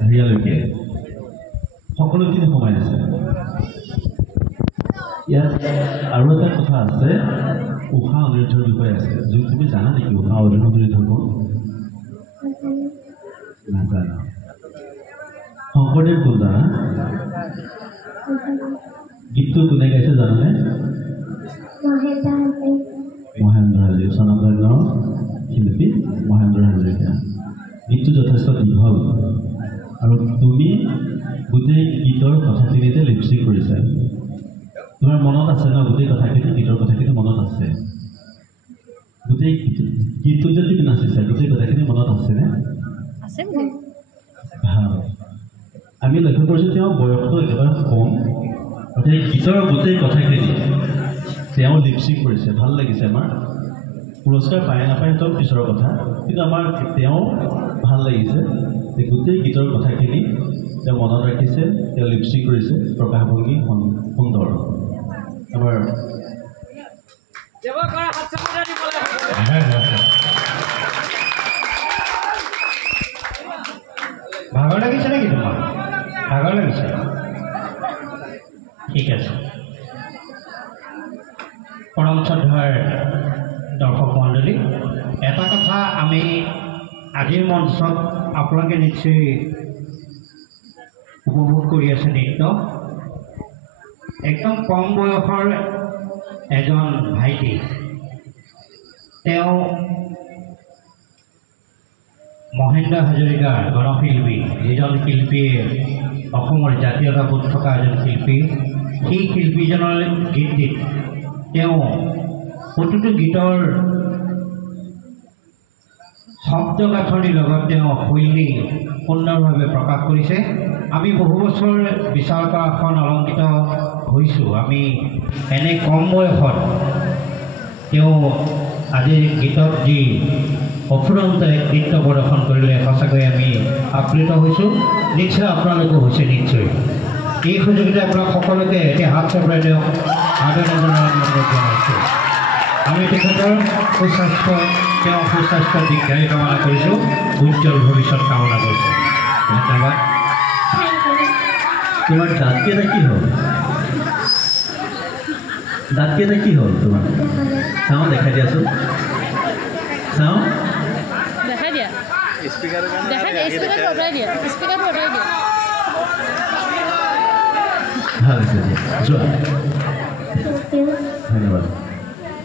হেৰিয়ালৈকে সকলোখিনি সোমাই আছে। ইয়াত আৰু এটা কথা আছে, উষা অনিৰুদ্ধৰ বিষয়ে আছে। যদি তুমি জানা নেকি উষা অনিৰুদ্ধ কোন? নাজানা। শংকৰদেৱ কোন জানা? গীতটো কোনে গাইছে জানানে? মহেন্দ্ৰ হাজৰিকা, স্বনামধন্য শিল্পী মহেন্দ্ৰ হাজৰিকা। গীতটো যথেষ্ট দীঘল আৰু তুমি গোটেই গীতৰ কথাখিনিতে লিপচিং কৰিছা। তোমাৰ মনত আছে ন গোটেই কথাখিনি? গীতৰ কথাখিনি মনত আছে? গোটেই গীতটোত যে তুমি নাচিছা গোটেই কথাখিনি মনত আছেনে? ভাল। আমি লক্ষ্য কৰিছোঁ তেওঁৰ বয়সটো একেবাৰে কম, গতিকে গীতৰ গোটেই কথাখিনি তেওঁ লিপচিং কৰিছে। ভাল লাগিছে আমাৰ। পুৰস্কাৰ পায় নাপায় সেইটো পিছৰ কথা, কিন্তু আমাৰ তেওঁ ভাল লাগিছে যে গোটেই গীতৰ কথাখিনি তেওঁ মনত ৰাখিছে, তেওঁ লিপচিং কৰিছে। প্ৰকাশভংগী সুন্দৰ। আমাৰ ভাগৰ লাগিছে নেকি তোমাৰ? ভাগৰ লাগিছে? ঠিক আছে। পৰম শ্ৰদ্ধাৰ দৰ্শক মণ্ডলী, এটা কথা আমি আজিৰ মঞ্চত আপোনালোকে নিশ্চয় উপভোগ কৰি আছে নৃত্য। একদম কম বয়সৰ এজন ভাইটি, তেওঁ মহেন্দ্ৰ হাজৰিকাৰ গণশিল্পী, যিজন শিল্পীয়ে অসমৰ জাতীয়তাবোধ থকা এজন শিল্পী। সেই শিল্পীজনৰ গীতটিত তেওঁ প্ৰতিটো গীতৰ শব্দ গাঁথনিৰ লগত তেওঁ শৈলী সুন্দৰভাৱে প্ৰকাশ কৰিছে। আমি বহু বছৰ বিচাৰকা আসন অলংকৃত হৈছোঁ। আমি এনে কম বয়সত তেওঁ আজিৰ গীতত যি অফুৰন্ত এক নৃত্য প্ৰদৰ্শন কৰিলে সঁচাকৈ আমি আপ্লুত হৈছোঁ। নিশ্চয় আপোনালোকো হৈছে। নিশ্চয় এই সুযোগতে আপোনাক সকলোকে এতিয়া হাত চপাই তেওঁক আদৰণি জনাইছোঁ। আমি তেখেতৰ সুস্বাস্থ্য, তেওঁ সুস্বাস্থ্য দীৰ্ঘায়ু কামনা কৰিছোঁ, উজ্জ্বল ভৱিষ্যত কামনা কৰিছোঁ। ধন্যবাদ। তোমাৰ দাঁতকেইটা কি হ'ল? দাঁতকেইটা কি হ'ল তোমাৰ? চাওঁ, দেখাই দিয়াচোন। চাওঁ। ভাল হৈছে দিয়া, যোৱা। ধন্যবাদ।